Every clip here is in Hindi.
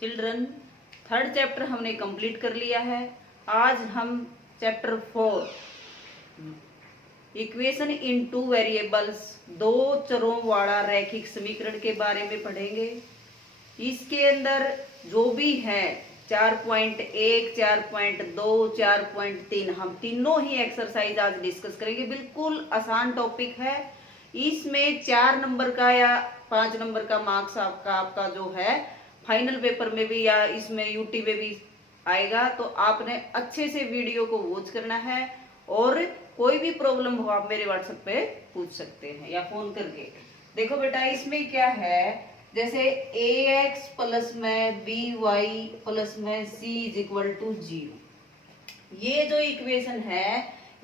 चिल्ड्रन, थर्ड चैप्टर हमने कंप्लीट कर लिया है। आज हम chapter 4 equation in two variables, दो चरों वाला रैखिक समीकरण के बारे में पढ़ेंगे। इसके अंदर जो भी है 4.1, 4.2, 4.3 हम तीनों ही एक्सरसाइज आज डिस्कस करेंगे। बिल्कुल आसान टॉपिक है। इसमें 4 नंबर का या 5 नंबर का मार्क्स आपका जो है फाइनल पेपर में भी या इसमें यूटी में भी आएगा। तो आपने अच्छे से वीडियो को वॉच करना है और कोई भी प्रॉब्लम हो आप मेरे व्हाट्सएप पे पूछ सकते हैं या फोन करके। देखो बेटा, इसमें क्या है, जैसे ax प्लस में by प्लस में c इज इक्वल टू 0। ये जो इक्वेशन है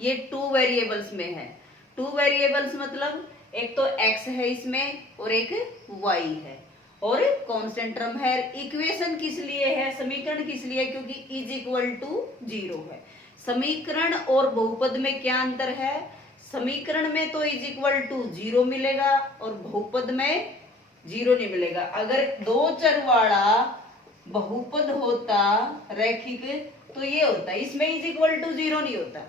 ये 2 वेरिएबल्स में है। 2 वेरिएबल्स मतलब एक तो x है इसमें और एक y है और कांस्टेंट टर्म है। इक्वेशन किस लिए है, समीकरण किस लिए, क्योंकि इज इक्वल टू 0 है। समीकरण और बहुपद में क्या अंतर है, समीकरण में तो इज इक्वल टू 0 मिलेगा और बहुपद में 0 नहीं मिलेगा। अगर दो चर वाला बहुपद होता रैखिक तो ये होता, इसमें इज इक्वल टू 0 नहीं होता,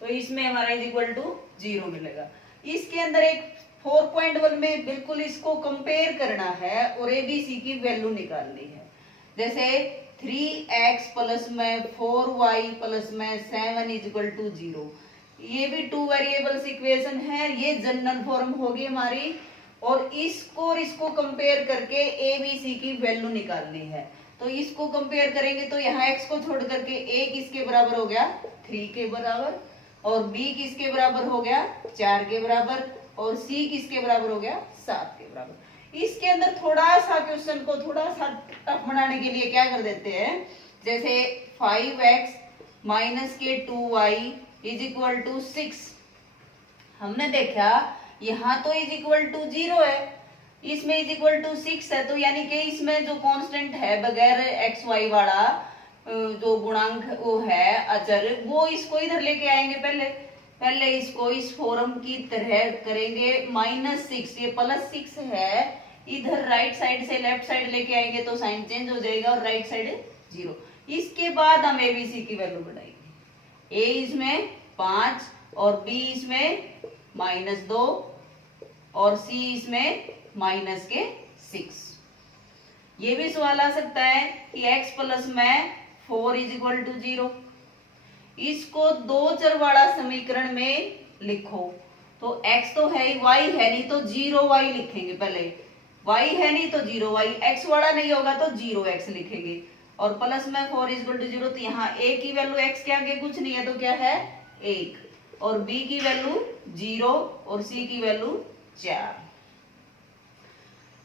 तो इसमें हमारा इज इक्वल टू 0 मिलेगा। इसके अंदर एक 4.1 में बिल्कुल इसको कंपेयर करना है और एबीसी की वैल्यू निकालनी है। जैसे 3x प्लस में 4y प्लस में 7 इज इक्वल टू 0। ये भी 2 वेरिएबल्स इक्वेशन है, ये जनरल फॉर्म होगी हमारी और इसको कंपेयर करके ए बी सी की वैल्यू निकालनी है। तो इसको कंपेयर करेंगे तो यहाँ x को छोड़ करके a किसके बराबर हो गया 3 के बराबर और b किसके बराबर हो गया 4 के बराबर और c किसके बराबर हो गया 7 के बराबर। इसके अंदर थोड़ा सा क्वेश्चन को थोड़ा सा टफ बनाने के लिए क्या कर देते हैं, जैसे 5x माइनस के 2y इज इक्वल टू 6। हमने देखा यहाँ तो इज इक्वल टू 0 है, इसमें इज इक्वल टू 6 है, तो यानी कि इसमें जो कांस्टेंट है बगैर एक्स वाई वाला जो गुणांक वो है अचर, वो इसको इधर लेके आएंगे। पहले इसको इस फॉर्म की तरह करेंगे -6, ये +6 है, इधर राइट साइड से लेफ्ट साइड लेके आएंगे तो साइन चेंज हो जाएगा और राइट साइड 0। इसके बाद हम एबीसी की वैल्यू बढ़ाएंगे। ए इसमें 5 और बी इसमें -2 और सी इसमें -6। ये भी सवाल आ सकता है कि x प्लस में 4 इज इक्वल टू 0। इसको दो चर वाला समीकरण में लिखो तो x तो है, y है नहीं तो 0y लिखेंगे। पहले y है नहीं तो 0y, x वाला नहीं होगा तो 0x लिखेंगे और प्लस में 4 इज इक्वल टू 0। तो यहाँ a की वैल्यू x के आगे कुछ नहीं है तो क्या है 1 और b की वैल्यू 0 और c की वैल्यू 4।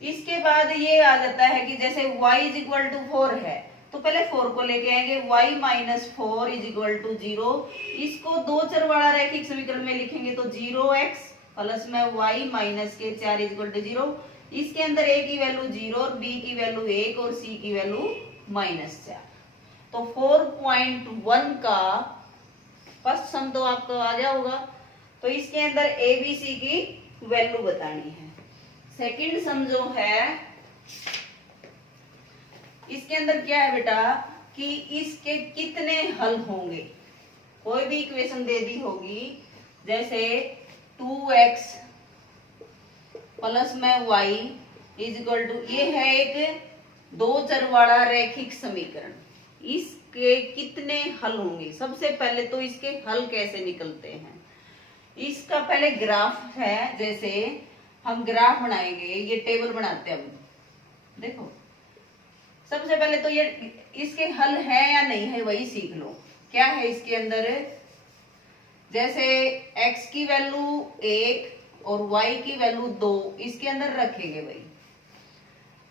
इसके बाद ये आ जाता है कि जैसे y इज इक्वल टू 4 है तो पहले 4 को लेके आएंगे, y minus 4 is equal to 0। इसको दो चर वाला रैखिक समीकरण में लिखेंगे तो 0x प्लस में y माइनस के 4 इज इक्वल टू 0। इसके अंदर a की वैल्यू 0 और b की वैल्यू 1 और c की वैल्यू -4। तो 4.1 का फर्स्ट सम तो आपको आ गया होगा। तो इसके अंदर ए बी सी की वैल्यू बतानी है। सेकंड सम जो है इसके अंदर क्या है बेटा कि इसके कितने हल होंगे। कोई भी इक्वेशन दे दी होगी जैसे 2x प्लस में y इज इक्वल टू, ये है एक दो चर वाला रैखिक समीकरण, इसके कितने हल होंगे। सबसे पहले तो इसके हल कैसे निकलते हैं, इसका पहले ग्राफ है। जैसे हम ग्राफ बनाएंगे, ये टेबल बनाते हैं हम। देखो सबसे पहले तो ये इसके हल है या नहीं है वही सीख लो। क्या है इसके अंदर, जैसे x की वैल्यू 1 और y की वैल्यू 2 इसके अंदर रखेंगे भाई।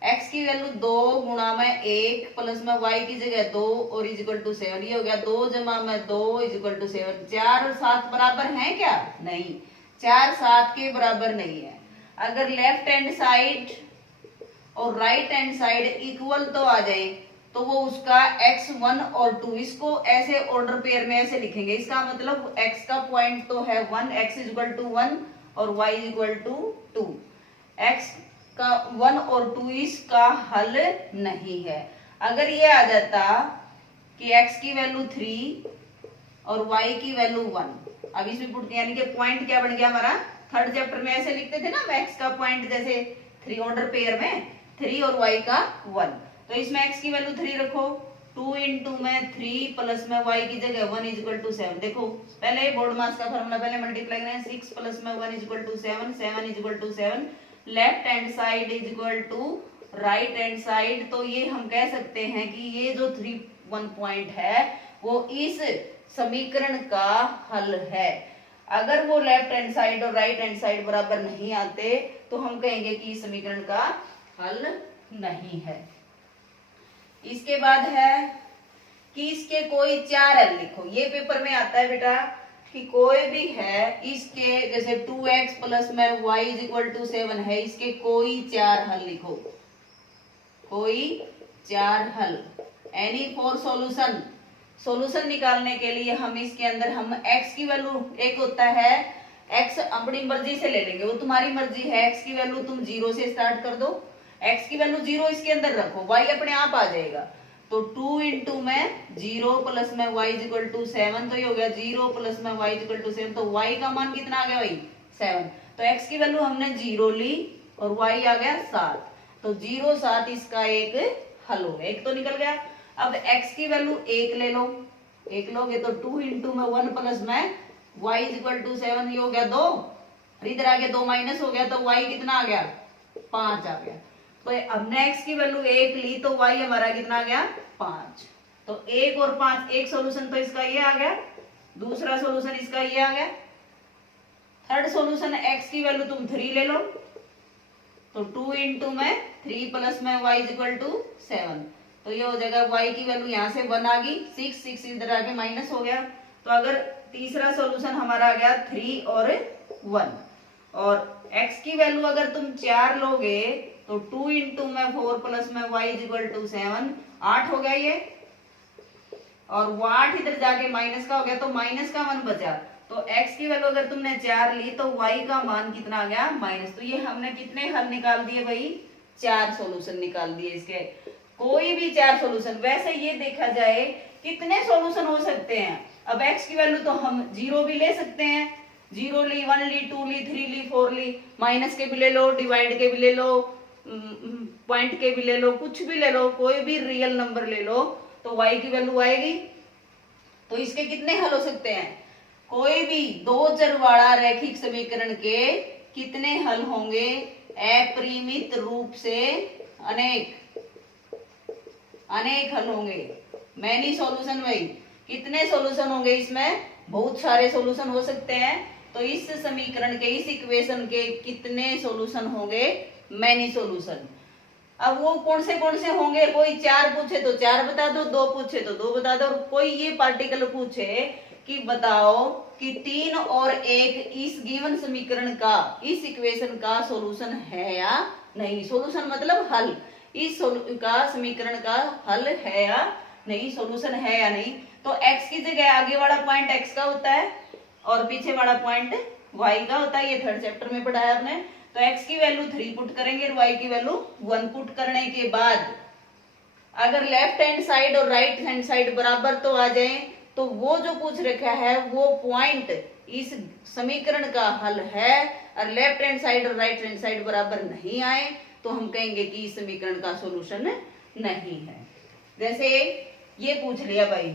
x की वैल्यू 2 गुणा में 1 प्लस में y की जगह 2 और इज इक्वल टू 7। ये हो गया 2 जमा में 2 इज इक्वल टू 7। 4 और 7 बराबर हैं क्या, नहीं, 4 7 के बराबर नहीं है। अगर लेफ्ट हैंड साइड और राइट हैंड साइड इक्वल तो आ जाए तो वो उसका x1 और 2 इसको ऐसे ऑर्डर पेयर में ऐसे लिखेंगे। इसका मतलब x का पॉइंट तो है 1, x इज इक्वल टू 1 और y is equal to 2। x का 1 और 2 इसका हल नहीं है। अगर ये आ जाता कि x की वैल्यू 3 और y की वैल्यू 1, अब इसमें पुट यानी कि पॉइंट क्या बन गया हमारा, थर्ड चैप्टर में ऐसे लिखते थे ना x का पॉइंट, जैसे 3 ऑर्डर पेयर में 3 और y का 1, तो इसमें x की वैल्यू 3 रखो, 2 इंटू में 3 प्लस में y की जगह 1 इज इक्वल टू 7। देखो पहले बोर्ड मास का फॉर्मूला पहले मल्टीप्लाई करें, 6 प्लस में 1 is equal to 7, 7 is equal to 7, left hand side is equal to right hand side. तो ये हम कह सकते हैं कि ये जो 1 पॉइंट है वो इस समीकरण का हल है। अगर वो लेफ्ट हैंड साइड और राइट हैंड साइड बराबर नहीं आते तो हम कहेंगे कि इस समीकरण का हल नहीं है। इसके बाद है कि इसके कोई 4 हल लिखो। ये पेपर में आता है बेटा कि कोई भी है इसके, जैसे 2x प्लस में y इज इक्वल टू 7 है, इसके कोई 4 हल लिखो, कोई 4 हल, एनी 4 सॉल्यूशन। सॉल्यूशन निकालने के लिए हम इसके अंदर हम x की वैल्यू, एक होता है x अपनी मर्जी से ले लेंगे, वो तुम्हारी मर्जी है, x की वैल्यू तुम 0 से स्टार्ट कर दो, x की वैल्यू 0 इसके अंदर रखो, y अपने आप आ जाएगा। तो 2 इंटू में 0 प्लस में y इज इक्वल टू 7, तो ये हो गया 0 प्लस में y इज इक्वल टू 7, तो y का मान कितना आ गया भाई 7। तो x की वैल्यू हमने 0 ली और y आ गया 7, तो 0 7 इसका एक हल हो गया, एक तो निकल गया। अब x की वैल्यू 1 ले लो, 1 लोगे तो 2 इंटू में 1 प्लस में y इज इक्वल टू 7, ये हो गया 2, इधर आ गया 2 माइनस हो गया, तो y कितना आ गया 5 आ गया। तो हमने x की वैल्यू 1 ली तो y हमारा कितना आ गया 5। तो 1 और 5, एक सॉल्यूशन तो इसका ये आ गया, दूसरा सॉल्यूशन इसका ये आ गया, थर्ड सॉल्यूशन x की वैल्यू तुम 3 ले लो, तो 2 इंटू में 3 प्लस में y इज इक्वल टू 7, तो ये हो जाएगा y की वैल्यू यहाँ से 1 आ गई, 6 इधर आके माइनस हो गया। तो अगर तीसरा सॉल्यूशन हमारा आ गया 3 और 1, और x की वैल्यू अगर तुम 4 लोगे तो 2 इंटू में 4 प्लस में y इज इक्वल टू 7, 8 हो गया ये, और वो 8 इधर जाके माइनस का हो गया, तो माइनस का 1 बचा। तो x की वैल्यू अगर तुमने 4 ली तो y का मान कितना आ गया माइनस। तो ये हमने कितने हल निकाल दिए भाई, 4 सॉल्यूशन निकाल दिए इसके, कोई भी 4 सॉल्यूशन। वैसे ये देखा जाए कितने सॉल्यूशन हो सकते हैं, अब x की वैल्यू तो हम 0 भी ले सकते हैं, 0 ली, 1 ली, 2 ली, 3 ली, 4 ली, माइनस के भी ले लो, डिवाइड के भी ले लो, पॉइंट के भी ले लो, कुछ भी ले लो, कोई भी रियल नंबर ले लो तो y की वैल्यू आएगी। तो इसके कितने हल हो सकते हैं, कोई भी 2 चर वाला रैखिक समीकरण के कितने हल होंगे, अपरिमित रूप से अनेक हल होंगे, मैनी सॉल्यूशन। भाई कितने सॉल्यूशन होंगे, इसमें बहुत सारे सॉल्यूशन हो सकते हैं। तो इस समीकरण के, इस इक्वेशन के कितने सॉल्यूशन होंगे, मैनी सॉल्यूशन। अब वो कौन से होंगे, कोई 4 पूछे तो 4 बता दो, 2 पूछे तो 2 बता दो, और कोई ये पार्टिकल पूछे कि बताओ कि 3 और 1 इस गिवन समीकरण का, इस इक्वेशन का सॉल्यूशन है या नहीं। सॉल्यूशन मतलब हल, इस का समीकरण का हल है या नहीं, सॉल्यूशन है या नहीं। तो x की जगह आगे वाला पॉइंट x का होता है और पीछे वाला पॉइंट y का होता है, ये थर्ड चैप्टर में पढ़ाया आपने। तो x की वैल्यू 3 पुट करेंगे और y की वैल्यू 1 पुट करने के बाद अगर लेफ्ट हैंड साइड और राइट हैंड साइड बराबर तो आ जाए, तो वो जो पूछ रखा है वो पॉइंट इस समीकरण का हल है, और लेफ्ट हैंड साइड और राइट हैंड साइड बराबर नहीं आए तो हम कहेंगे कि इस समीकरण का सॉल्यूशन नहीं है। जैसे ये पूछ लिया भाई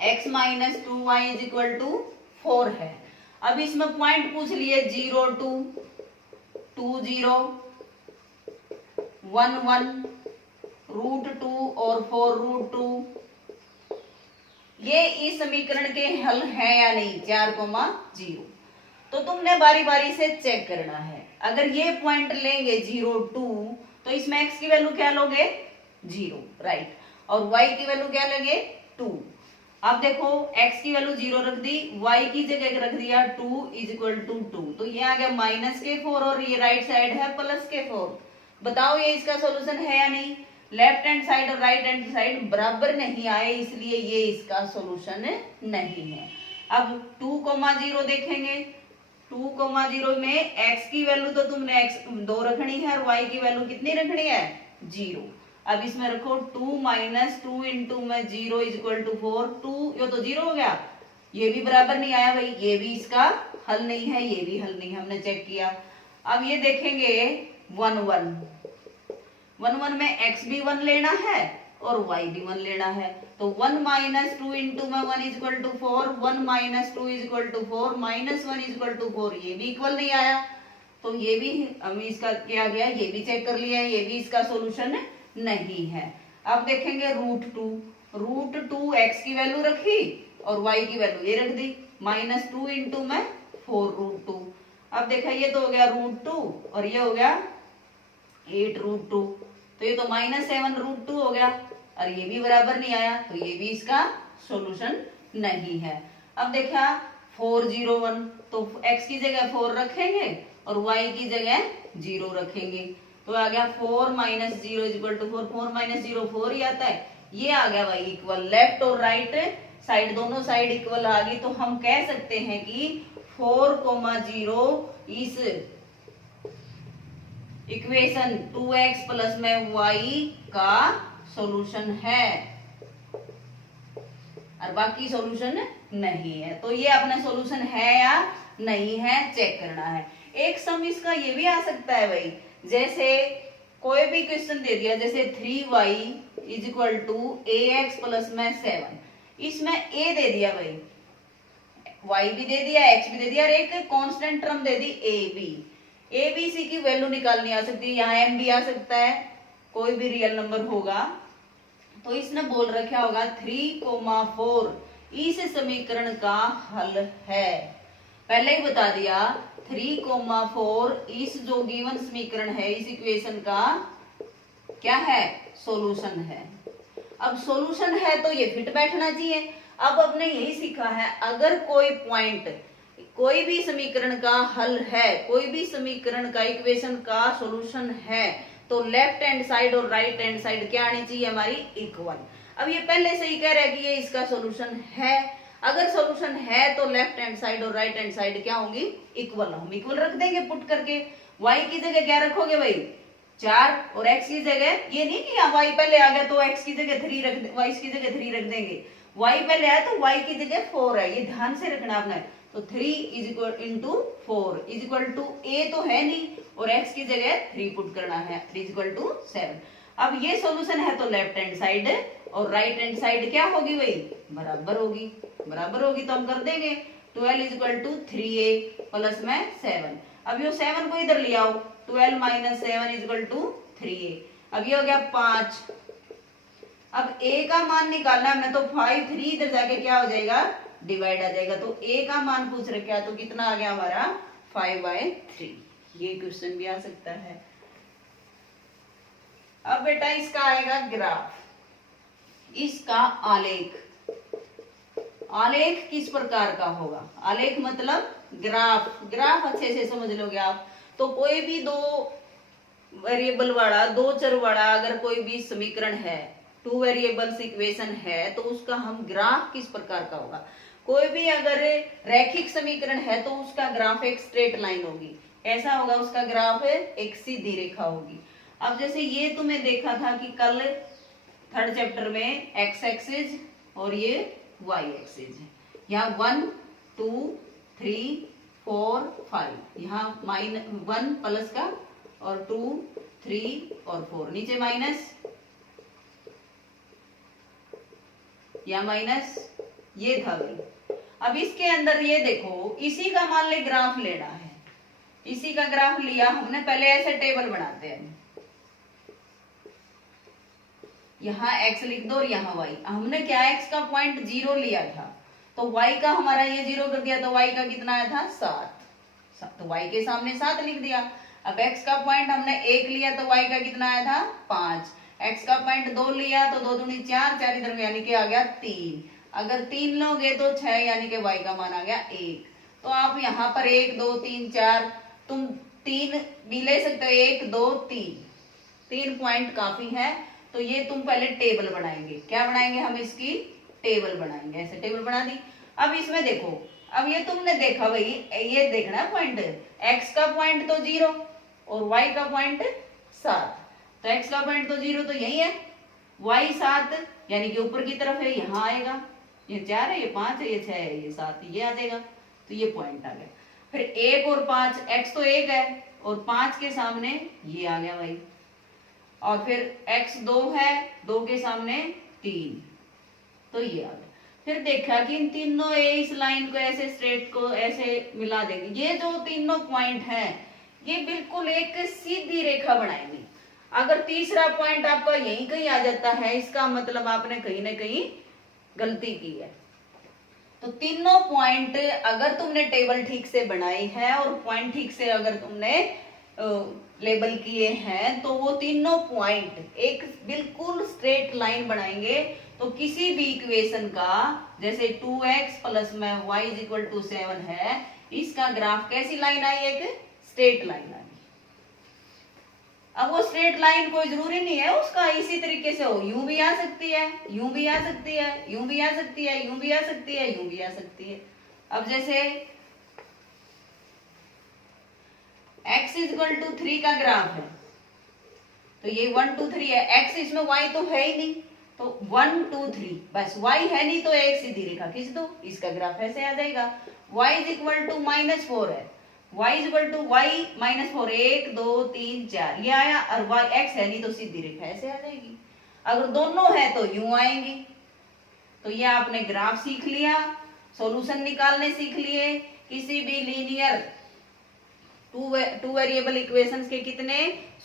x minus 2y is equal to 4 है, अब इसमें पॉइंट पूछ लिए 0 2 2 0 1 1 √2 और 4 √2, ये इस समीकरण के हल हैं या नहीं, 4,0। तो तुमने बारी बारी से चेक करना है। अगर ये पॉइंट लेंगे 0 2, तो इसमें x की वैल्यू क्या लोगे 0, राइट, और y की वैल्यू क्या लेंगे 2। अब देखो x की वैल्यू 0 रख दी, y की जगह रख दिया 2 इज इक्वल टू 2, तो ये आ गया -4 और ये राइट साइड है +4। बताओ ये इसका सॉल्यूशन है या नहीं। लेफ्ट हैंड साइड और राइट हैंड साइड बराबर नहीं आए, इसलिए ये इसका सॉल्यूशन नहीं है। अब 2,0 देखेंगे, 2,0 में x की वैल्यू तो तुमने x 2 रखनी है और y की वैल्यू कितनी रखनी है 0। अब इसमें रखो 2 माइनस 2 इंटू में 0 इज इक्वल टू 4। 2 ये तो 0 हो गया, ये भी बराबर नहीं आया भाई, ये भी इसका हल नहीं है, ये भी हल नहीं है, हमने चेक किया। अब ये देखेंगे 1 1 में x भी 1 लेना है और y भी 1 लेना है, तो 1 माइनस 2 इंटू में 1 is equal to 4, 1 minus 2 is equal to 4, minus 1 is equal to 4, ये भी इक्वल नहीं आया, तो ये भी हम इसका क्या गया, ये भी चेक कर लिया, ये भी इसका सॉल्यूशन नहीं है। अब देखेंगे रूट टू x की वैल्यू रखी और y की वैल्यू ये रख दी, माइनस 2 इंटू में 4√2। अब देखा ये तो हो गया √2 और ये हो गया 8√2, तो ये तो -7√2 हो गया और ये भी बराबर नहीं आया, तो ये भी इसका सॉल्यूशन नहीं है। अब देखा 401, तो x की जगह 4 रखेंगे और y की जगह 0 रखेंगे, तो आ गया 4 minus 0 is equal to 4, 4 minus 0 4 ही आता है, ये आ गया भाई इक्वल। लेफ्ट और राइट साइड दोनों साइड इक्वल आ गई, तो हम कह सकते हैं कि 4,0 इस इक्वेशन 2x प्लस में y का सॉल्यूशन है और बाकी सॉल्यूशन नहीं है। तो ये अपना सॉल्यूशन है या नहीं है चेक करना है। एक सम इसका ये भी आ सकता है भाई, जैसे कोई भी क्वेश्चन दे दिया, जैसे 3y is equal to ax plus में 7, इसमें a दे दिया भाई, y भी दे दिया, x भी दे दिया और एक constant term they the a b c की वैल्यू निकालनी आ सकती है, यहाँ m भी आ सकता है, कोई भी रियल नंबर होगा, तो इसने बोल रखा होगा 3,4 इस समीकरण का हल है। पहले ही बता दिया 3,4 इस जो गिवन समीकरण है, इस इक्वेशन का क्या है, सॉल्यूशन है। अब सॉल्यूशन है तो ये फिट बैठना चाहिए। अब आपने यही सीखा है, अगर कोई पॉइंट, कोई भी समीकरण का हल है, कोई भी समीकरण का इक्वेशन का सॉल्यूशन है, तो लेफ्ट हैंड साइड और राइट हैंड साइड क्या आनी चाहिए हमारी, इक्वल। अब ये पहले से ही कह रहा है कि ये इसका सॉल्यूशन है, अगर सॉल्यूशन है तो लेफ्ट हैंड साइड और राइट हैंड साइड क्या होंगी, इक्वल। हम इक्वल रख देंगे पुट करके। y की जगह क्या रखोगे भाई 4 और x की जगह, ये नहीं कि y पहले आ गया तो x की जगह 3 रख, y की जगह 3 रख देंगे, y पहले आया तो y की जगह 4 है, ये ध्यान से रखना आपने। तो 3 is equal into 4 is equal to a तो है नहीं और x की जगह 3 पुट करना है, 3 इज इक्वल टू 7। अब ये सॉल्यूशन है तो लेफ्ट हैंड साइड और राइट हैंड साइड क्या होगी भाई, बराबर होगी, बराबर होगी तो हम कर देंगे 12 is equal to 3a plus में 7। अब ये 7 को इधर ले आओ, 12 minus 7 is equal to 3a। अब ये हो गया 5। अब a का मान निकालना है, मैं तो 5 3 इधर जाके क्या हो जाएगा, डिवाइड आ जाएगा, तो a का मान पूछ रखा है, तो कितना आ गया हमारा 5/3। ये क्वेश्चन भी आ सकता है। अब बेटा इसका आएगा ग्राफ, इसका आलेख। आलेख किस प्रकार का होगा, आलेख मतलब ग्राफ, ग्राफ अच्छे से समझ लोगे आप। तो कोई भी दो वेरिएबल वाला, दो चर वाला अगर कोई भी समीकरण है, 2 वेरिएबल्स इक्वेशन है, तो उसका हम ग्राफ किस प्रकार का होगा। कोई भी अगर रैखिक समीकरण है तो उसका ग्राफ एक स्ट्रेट लाइन होगी, ऐसा होगा उसका ग्राफ एक सीधी रेखा होगी। अब जैसे ये तुम्हें देखा था कि कल 3rd चैप्टर में x एक्सिस और ये y एक्सिस है, यहाँ 1 2 3 4 5, यहाँ -1 प्लस का और 2 3 और 4, नीचे माइनस या माइनस, ये था भाई। अब इसके अंदर ये देखो, इसी का मान ले ग्राफ लेना है, इसी का ग्राफ लिया हमने, पहले ऐसे टेबल बनाते हैं, यहाँ x लिख दो और यहाँ y। हमने क्या x का पॉइंट 0 लिया था, तो y का हमारा ये 0 कर दिया, तो y का कितना आया था 7, तो y के सामने 7 लिख दिया। अब x का पॉइंट हमने 1 लिया तो y का कितना आया था 5, x का पॉइंट 2 लिया तो 2 दूनी 4, 4 इधर में यानी कि आ गया 3, अगर 3 लोगे तो 6 यानी कि y का मान आ गया 1। तो आप यहाँ पर 1 2 3 4, तुम 3 भी ले सकते हो, 1 2 3 पॉइंट काफी है। तो ये तुम पहले टेबल बनाएंगे, क्या बनाएंगे हम, इसकी टेबल बनाएंगे, ऐसे टेबल बना दी। अब इसमें देखो, अब ये तुमने देखा भाई, ये देखना है पॉइंट, x का पॉइंट तो 0 और y का पॉइंट 7, तो x का पॉइंट तो 0 तो यही है, y 7 यानी कि ऊपर की तरफ है, यहाँ आएगा, ये 4 है, ये 5 है, ये 6 है, ये 7, ये आ जाएगा, तो ये पॉइंट आ गया। फिर 1 और 5, x तो 1 है और 5 के सामने ये आ गया भाई, और फिर x 2 है, 2 के सामने 3, तो ये आ गया। फिर देखा कि इन तीनों इस लाइन को ऐसे स्ट्रेट को ऐसे मिला देंगे, ये जो तीनों पॉइंट हैं ये बिल्कुल एक सीधी रेखा बनाएंगे। अगर तीसरा पॉइंट आपका यहीं कहीं आ जाता है, इसका मतलब आपने कहीं ना कहीं गलती की है। तो तीनों पॉइंट अगर तुमने टेबल ठीक से बनाई है और पॉइंट ठीक से अगर तुमने लेबल किए हैं, तो वो तीनों पॉइंट एक बिल्कुल स्ट्रेट लाइन बनाएंगे। तो किसी भी इक्वेशन का, जैसे 2x प्लस में y इज इक्वल टू 7 है, इसका ग्राफ कैसी लाइन आई, एक स्ट्रेट लाइन आई। अब वो स्ट्रेट लाइन कोई जरूरी नहीं है उसका इसी तरीके से हो, यूं भी आ सकती है, यूं भी आ सकती है, यूं भी आ सकती है, यूं भी आ सकती है, यूं भी आ सकती है। अब जैसे x इज इक्वल टू 3 का ग्राफ है, तो ये 1 2 3 है, x इसमें y तो है ही नहीं, तो 1 2 3 बस, y है नहीं तो एक सीधी रेखा खींच दो, इसका ग्राफ ऐसे आ जाएगा। y इज इक्वल टू -4 है, y is equal to y -4, 1 2 3 4 ये आया, और y x है नहीं तो सीधी रेखा ऐसे आ जाएगी। अगर दोनों है तो यूं आएंगी। तो ये आपने ग्राफ सीख लिया, सॉल्यूशन निकालने सीख लिए। किसी भी लीनियर टू वेरिएबल इक्वेशंस के कितने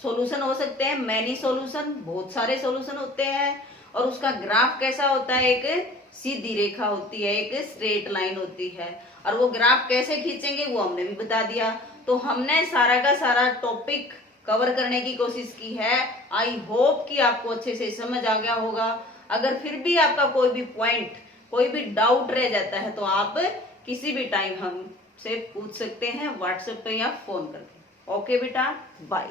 सॉल्यूशन हो सकते हैं, मैनी सॉल्यूशन, बहुत सारे सॉल्यूशन होते हैं। और उसका ग्राफ कैसा होता है, एक सीधी रेखा होती है, एक स्ट्रेट लाइन होती है। और वो ग्राफ कैसे खींचेंगे वो हमने भी बता दिया। तो हमने सारा का सारा टॉपिक कवर करने की कोशिश की है। आई होप कि आपको अच्छे से समझ आ गया होगा। अगर फिर भी आपका कोई भी पॉइंट, कोई भी डाउट रह जाता है, तो आप किसी भी टाइम हमसे पूछ सकते हैं, व्हाट्सएप पे या फोन करके। ओके बेटा, बाय।